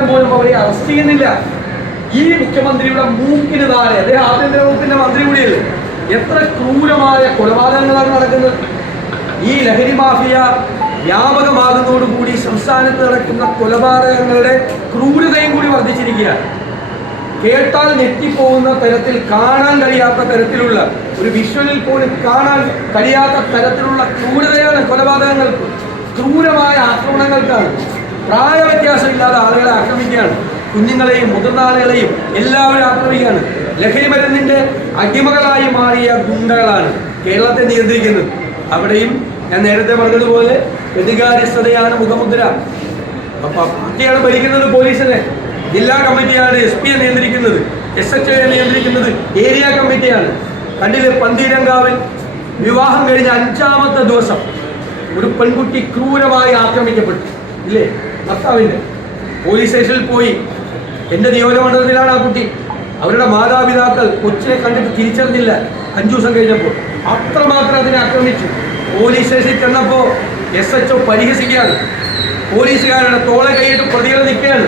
പോലീസുകാരൻ പോലും അവരെ അറസ്റ്റ് ചെയ്യുന്നില്ല. ഈ മുഖ്യമന്ത്രിയുടെ മൂക്കിന് താഴെ അദ്ദേഹം ആഭ്യന്തര വകുപ്പിന്റെ മന്ത്രി കൂടിയല്ലേ? എത്ര ക്രൂരമായ കൊലപാതകങ്ങളാണ് നടക്കുന്നത്. ഈ ലഹരി മാഫിയ വ്യാപകമാകുന്നതോടുകൂടി സംസ്ഥാനത്ത് നടക്കുന്ന കൊലപാതകങ്ങളുടെ ക്രൂരതയും കൂടി വർദ്ധിച്ചിരിക്കുകയാണ്. കേട്ടാൽ ഞെട്ടിപ്പോകുന്ന തരത്തിൽ കാണാൻ കഴിയാത്ത തരത്തിലുള്ള ഒരു വിഷ്വലിൽ പോലും കാണാൻ കഴിയാത്ത തരത്തിലുള്ള ക്രൂരതയാണ് കൊലപാതകങ്ങൾക്ക്. ക്രൂരമായ ആക്രമണങ്ങൾക്കാണ്. പ്രായവ്യത്യാസമില്ലാതെ ആളുകളെ ആക്രമിക്കുകയാണ്. കുഞ്ഞുങ്ങളെയും മുതിർന്ന ആളുകളെയും എല്ലാവരും ആക്രമിക്കുകയാണ്. ലഹരി മരുന്നിന്റെ അടിമകളായി മാറിയ ഗുണ്ടകളാണ് കേരളത്തെ നിയന്ത്രിക്കുന്നത്. അവിടെയും ഞാൻ നേരത്തെ പറഞ്ഞതുപോലെ പ്രതികാരസ്ഥതയാണ് മുഖമുദ്ര. പാർട്ടിയാണ് ഭരിക്കുന്നത് പോലീസിനെ? ജില്ലാ കമ്മിറ്റിയാണ് എസ് പിയെ നിയന്ത്രിക്കുന്നത്. എസ് എച്ച് ഒയെ നിയന്ത്രിക്കുന്നത് ഏരിയ കമ്മിറ്റിയാണ്. കണ്ടിലെ പന്തീരങ്കാവിൽ വിവാഹം കഴിഞ്ഞ അഞ്ചാമത്തെ ദിവസം ഒരു പെൺകുട്ടി ക്രൂരമായി ആക്രമിക്കപ്പെട്ടു. ഇല്ലേ? ഭർത്താവിന്റെ പോലീസ് സ്റ്റേഷനിൽ പോയി. എന്റെ നിയോജകമണ്ഡലത്തിലാണ് ആ കുട്ടി. അവരുടെ മാതാപിതാക്കൾ കൊച്ചിനെ കണ്ടിട്ട് തിരിച്ചറിഞ്ഞില്ല. അഞ്ചു ദിവസം കഴിഞ്ഞപ്പോൾ അത്രമാത്രം അതിനെ ആക്രമിച്ചു. പോലീസ് സ്റ്റേഷനിൽ ചെന്നപ്പോൾ എസ് എച്ച് ഒ പരിഹസിക്കുകയാണ്. പോലീസുകാരുടെ തോളെ കൈയിട്ട് പ്രതികൾ നിൽക്കുകയാണ്.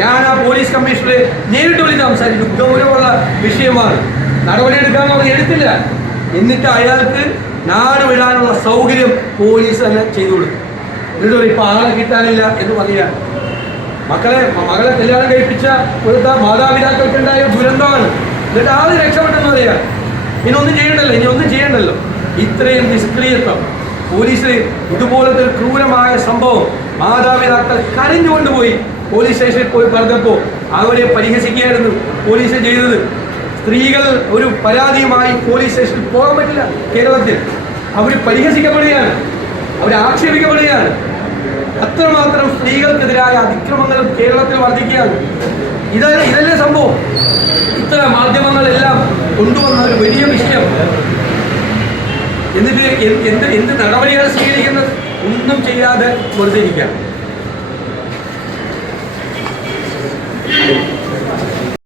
ഞാൻ ആ പോലീസ് കമ്മീഷണറെ നേരിട്ട് വിളിച്ച് സംസാരിച്ചു. ഗൗരവമുള്ള വിഷയമാണ്. നടപടിയെടുക്കാൻ അവർ എടുത്തില്ല. എന്നിട്ട് അയാൾക്ക് നാട് വിടാനുള്ള സൗകര്യം പോലീസ് തന്നെ ചെയ്തു കൊടുത്തു. എന്നിട്ട് ഇപ്പൊ ആളെ കിട്ടാനില്ല എന്ന് പറയുകയാണ് മക്കളെ മകളെ കല്യാണം കഴിപ്പിച്ച ഒരു മാതാപിതാക്കൾക്കുണ്ടായ ദുരന്തമാണ്. എന്നിട്ട് ആൾ രക്ഷപ്പെട്ടെന്ന് പറയാം? ഇനി ഒന്നും ചെയ്യണ്ടല്ലോ ഇനി ഒന്നും ചെയ്യണ്ടല്ലോ. ഇത്രയും നിഷ്ക്രിയത്വം പോലീസ് ഇതുപോലത്തെ ഒരു ക്രൂരമായ സംഭവം മാതാപിതാക്കൾ കരഞ്ഞുകൊണ്ട് പോയി പോലീസ് സ്റ്റേഷനിൽ പോയി പറഞ്ഞപ്പോൾ അവരെ പരിഹസിക്കുകയായിരുന്നു പോലീസ് ചെയ്തത്. സ്ത്രീകൾ ഒരു പരാതിയുമായി പോലീസ് സ്റ്റേഷനിൽ പോകാൻ പറ്റില്ല കേരളത്തിൽ. അവർ പരിഹസിക്കപ്പെടുകയാണ്. അവർ ആക്ഷേപിക്കപ്പെടുകയാണ്. അത്രമാത്രം സ്ത്രീകൾക്കെതിരായ അതിക്രമങ്ങൾ കേരളത്തിൽ വർദ്ധിക്കുകയാണ്. ഇതല്ല ഇതല്ലേ സംഭവം? ഇത്ര മാധ്യമങ്ങളെല്ലാം കൊണ്ടുവന്ന ഒരു വലിയ വിഷയം. എന്നിട്ട് എന്ത് എന്ത് നടപടിയാണ് സ്വീകരിക്കുന്നത്? ഒന്നും ചെയ്യാതെ വെറുതെ ഇരിക്കാം